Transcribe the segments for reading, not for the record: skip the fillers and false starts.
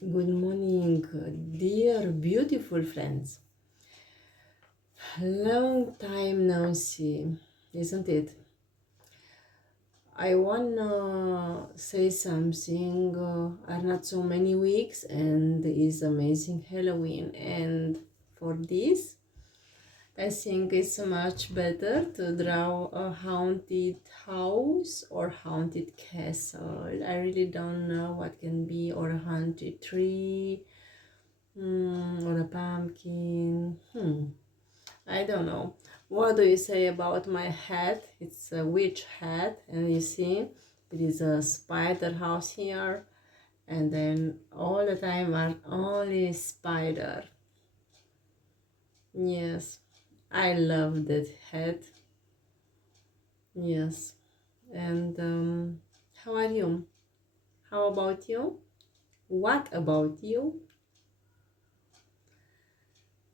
Good morning, dear beautiful friends. Long time no see, isn't it? I wanna say something. Are not so many weeks, and is amazing Halloween. And for this, I think it's much better to draw a haunted house or haunted castle. I really don't know what can be, or a haunted tree. Or a pumpkin. I don't know. What do you say about my hat? It's a witch hat, and you see, it is a spider house here, and then all the time are only spider. Yes, I love that hat. Yes, and how are you? How about you? What about you?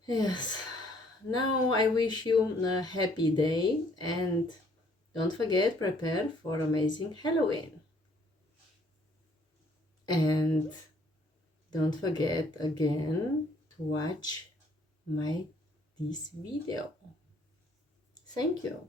Yes. Now I wish you a happy day and don't forget prepare for amazing Halloween. And don't forget again to watch my this video. Thank you.